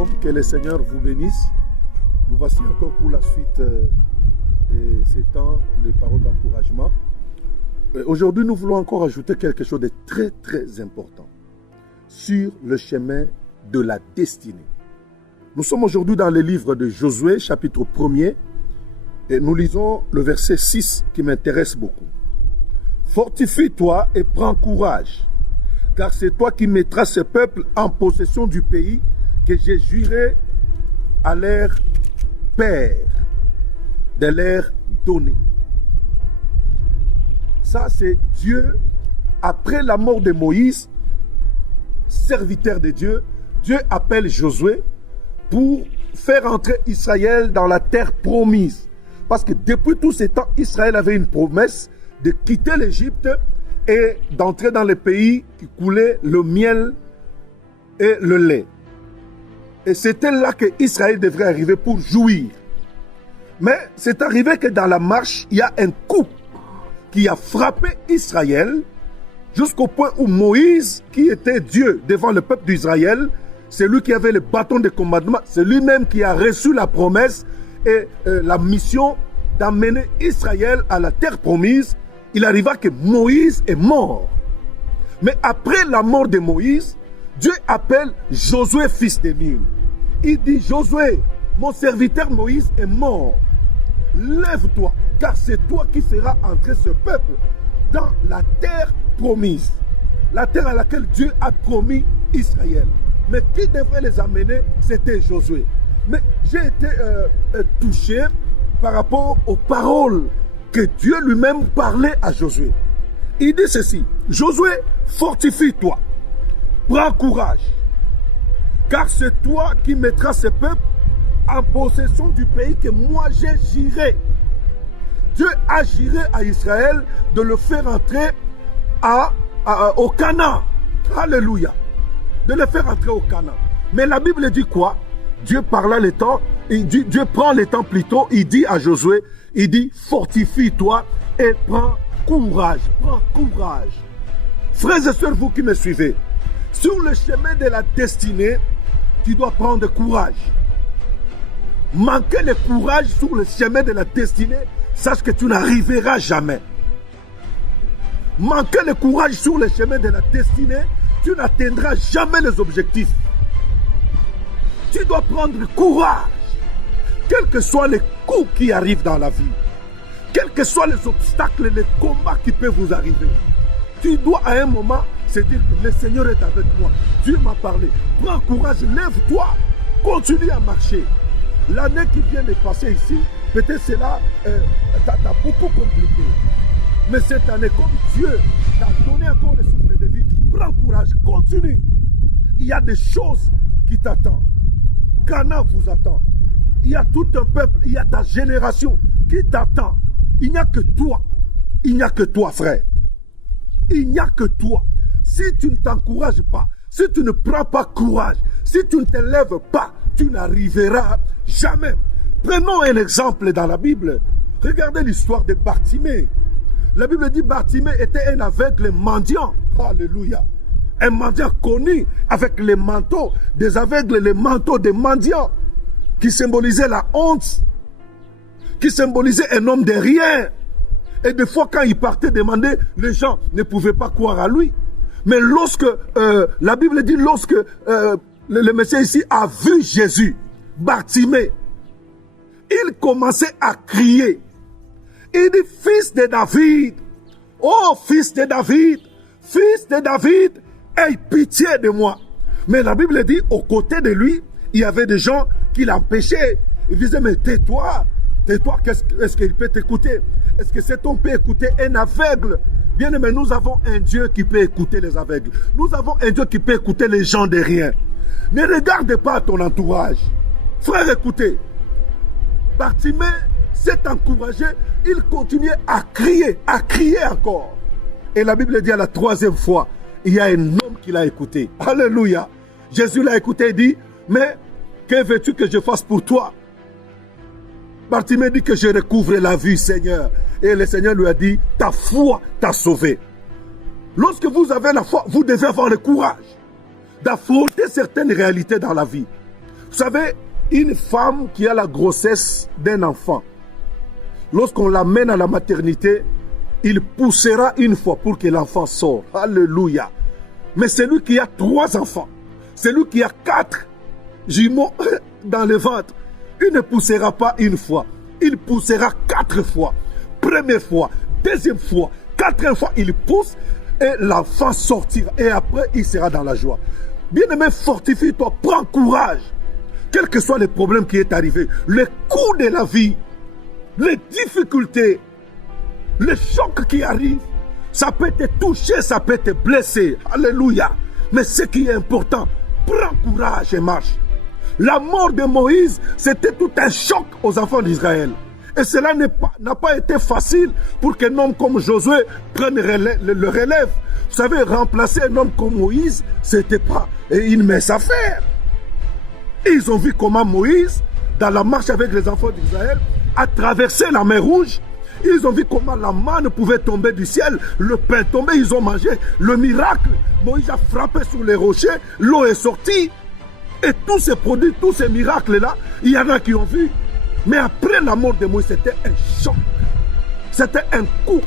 Shalom, que le Seigneur vous bénisse. Nous voici encore pour la suite de ces temps de paroles d'encouragement. Aujourd'hui, nous voulons encore ajouter quelque chose de très très important sur le chemin de la destinée. Nous sommes aujourd'hui dans le livre de Josué, chapitre 1er, et nous lisons le verset 6 qui m'intéresse beaucoup. Fortifie-toi et prends courage, car c'est toi qui mettras ce peuple en possession du pays que j'ai juré à leur père de leur donner. Ça, c'est Dieu, après la mort de Moïse, serviteur de Dieu, Dieu appelle Josué pour faire entrer Israël dans la terre promise. Parce que depuis tout ce temps, Israël avait une promesse de quitter l'Égypte et d'entrer dans le pays qui coulait le miel et le lait. Et c'était là que Israël devrait arriver pour jouir. Mais c'est arrivé que dans la marche, il y a un coup qui a frappé Israël jusqu'au point où Moïse, qui était Dieu devant le peuple d'Israël, c'est lui qui avait le bâton de commandement, c'est lui-même qui a reçu la promesse et la mission d'amener Israël à la terre promise. Il arriva que Moïse est mort. Mais après la mort de Moïse, Dieu appelle Josué, fils de Nun. Il dit, Josué, mon serviteur Moïse est mort. Lève-toi, car c'est toi qui feras entrer ce peuple dans la terre promise. La terre à laquelle Dieu a promis Israël. Mais qui devrait les amener? C'était Josué. Mais j'ai été touché par rapport aux paroles que Dieu lui-même parlait à Josué. Il dit ceci, Josué, fortifie-toi, prends courage, car c'est toi qui mettras ce peuple en possession du pays que moi j'ai juré. Dieu a juré à Israël de le faire entrer au Canaan. Alléluia. De le faire entrer au Canaan. Mais la Bible dit quoi? Dieu parla le temps, Dieu prend le temps plutôt, il dit à Josué, il dit, fortifie-toi et prends courage, prends courage. Frères et sœurs, vous qui me suivez, sur le chemin de la destinée, tu dois prendre courage. Manquer le courage sur le chemin de la destinée, sache que tu n'arriveras jamais. Manquer le courage sur le chemin de la destinée, tu n'atteindras jamais les objectifs. Tu dois prendre courage, quels que soient les coups qui arrivent dans la vie, quels que soient les obstacles, les combats qui peuvent vous arriver. Tu dois à un moment se dire que le Seigneur est avec moi. Dieu m'a parlé. Prends courage, lève-toi, continue à marcher. L'année qui vient de passer ici, peut-être cela t'a beaucoup compliqué. Mais cette année, comme Dieu t'a donné encore le souffle de vie, prends courage, continue. Il y a des choses qui t'attendent. Canaan vous attend. Il y a tout un peuple, il y a ta génération qui t'attend. Il n'y a que toi. Il n'y a que toi, frère. Il n'y a que toi. Si tu ne t'encourages pas, si tu ne prends pas courage, si tu ne te lèves pas, tu n'arriveras jamais. Prenons un exemple dans la Bible. Regardez l'histoire de Bartimée. La Bible dit Bartimée était un aveugle mendiant. Alléluia. Un mendiant connu avec les manteaux des aveugles, les manteaux des mendiants, qui symbolisaient la honte, qui symbolisaient un homme de rien. Et des fois, quand il partait demander, les gens ne pouvaient pas croire à lui. Mais lorsque, la Bible dit, lorsque le Messie ici a vu Jésus, Bartimée, il commençait à crier. Il dit, fils de David, oh fils de David, aie pitié de moi. Mais la Bible dit, aux côtés de lui, il y avait des gens qui l'empêchaient. Ils disaient, mais tais-toi, est-ce qu'il peut t'écouter? Est-ce que cet homme peut écouter un aveugle? Bien aimé, nous avons un Dieu qui peut écouter les aveugles. Nous avons un Dieu qui peut écouter les gens de rien. Ne regarde pas ton entourage. Frère, écoutez. Bartimée s'est encouragé, il continuait à crier encore. Et la Bible dit à la troisième fois, il y a un homme qui l'a écouté. Alléluia. Jésus l'a écouté et dit, mais que veux-tu que je fasse pour toi? Bartimée dit que je recouvre la vue, Seigneur. Et le Seigneur lui a dit, ta foi t'a sauvé. Lorsque vous avez la foi, vous devez avoir le courage d'affronter certaines réalités dans la vie. Vous savez, une femme qui a la grossesse d'un enfant, lorsqu'on l'amène à la maternité, il poussera une fois pour que l'enfant sorte. Alléluia. Mais celui qui a 3 enfants, celui qui a 4 jumeaux dans le ventre, il ne poussera pas une fois. Il poussera 4 fois. Première fois, deuxième fois, 4e fois, il pousse et l'enfant sortira. Et après, il sera dans la joie. Bien-aimé, fortifie-toi, prends courage. Quels que soient les problèmes qui est arrivé, les coups de la vie, les difficultés, les chocs qui arrivent, ça peut te toucher, ça peut te blesser. Alléluia. Mais ce qui est important, prends courage et marche. La mort de Moïse, c'était tout un choc aux enfants d'Israël. Et cela n'a pas été facile pour qu'un homme comme Josué prenne le relève. Vous savez, remplacer un homme comme Moïse, c'était pas une mince affaire. Et ils ont vu comment Moïse, dans la marche avec les enfants d'Israël, a traversé la mer Rouge. Ils ont vu comment la manne pouvait tomber du ciel, le pain tombait, ils ont mangé. Le miracle, Moïse a frappé sur les rochers, l'eau est sortie. Et tous ces produits, tous ces miracles-là, il y en a qui ont vu. Mais après la mort de Moïse, c'était un choc. C'était un coup.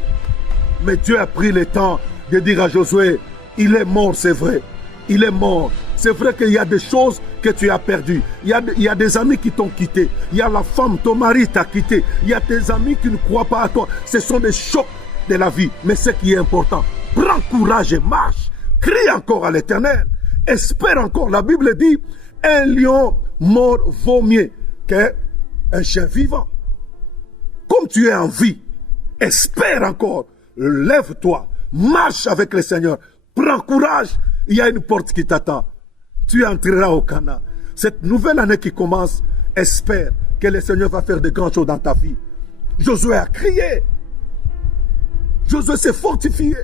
Mais Dieu a pris le temps de dire à Josué, il est mort, c'est vrai. Il est mort. C'est vrai qu'il y a des choses que tu as perdues. Il y a des amis qui t'ont quitté. Il y a la femme, ton mari t'a quitté. Il y a tes amis qui ne croient pas à toi. Ce sont des chocs de la vie. Mais ce qui est important, prends courage et marche. Crie encore à l'Éternel. Espère encore. La Bible dit, un lion mort vaut mieux qu'un chien vivant. Comme tu es en vie, espère encore. Lève-toi. Marche avec le Seigneur. Prends courage. Il y a une porte qui t'attend. Tu entreras au Canaan. Cette nouvelle année qui commence, espère que le Seigneur va faire de grandes choses dans ta vie. Josué a crié. Josué s'est fortifié.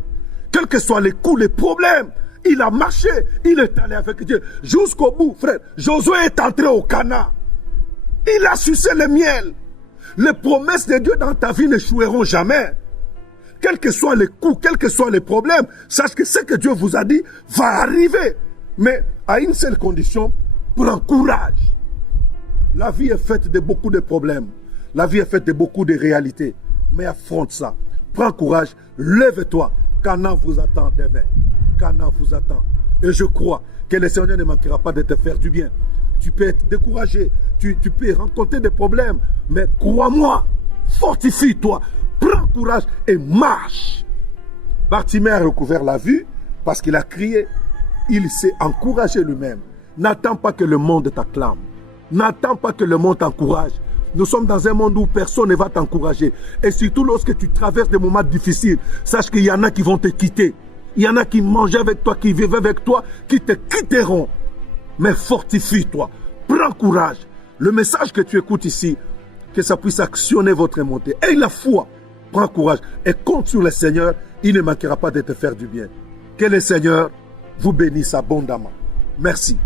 Quels que soient les coups, les problèmes, il a marché. Il est allé avec Dieu jusqu'au bout, frère. Josué est entré au Canaan. Il a sucé le miel. Les promesses de Dieu dans ta vie n'échoueront jamais. Quels que soient les coups, quels que soient les problèmes, sache que ce que Dieu vous a dit va arriver. Mais à une seule condition, prends courage. La vie est faite de beaucoup de problèmes. La vie est faite de beaucoup de réalités. Mais affronte ça. Prends courage, lève-toi. Canaan vous attend demain. Canaan vous attend. Et je crois que le Seigneur ne manquera pas de te faire du bien. Tu peux être découragé, tu peux rencontrer des problèmes. Mais crois-moi, fortifie-toi. Prends courage et marche. Bartimée a recouvert la vue parce qu'il a crié. Il s'est encouragé lui-même. N'attends pas que le monde t'acclame. N'attends pas que le monde t'encourage. Nous sommes dans un monde où personne ne va t'encourager. Et surtout lorsque tu traverses des moments difficiles, sache qu'il y en a qui vont te quitter. Il y en a qui mangeaient avec toi, qui vivaient avec toi, qui te quitteront. Mais fortifie-toi. Prends courage. Le message que tu écoutes ici, que ça puisse actionner votre montée. Aie la foi. Prends courage et compte sur le Seigneur. Il ne manquera pas de te faire du bien. Que le Seigneur vous bénisse abondamment. Merci.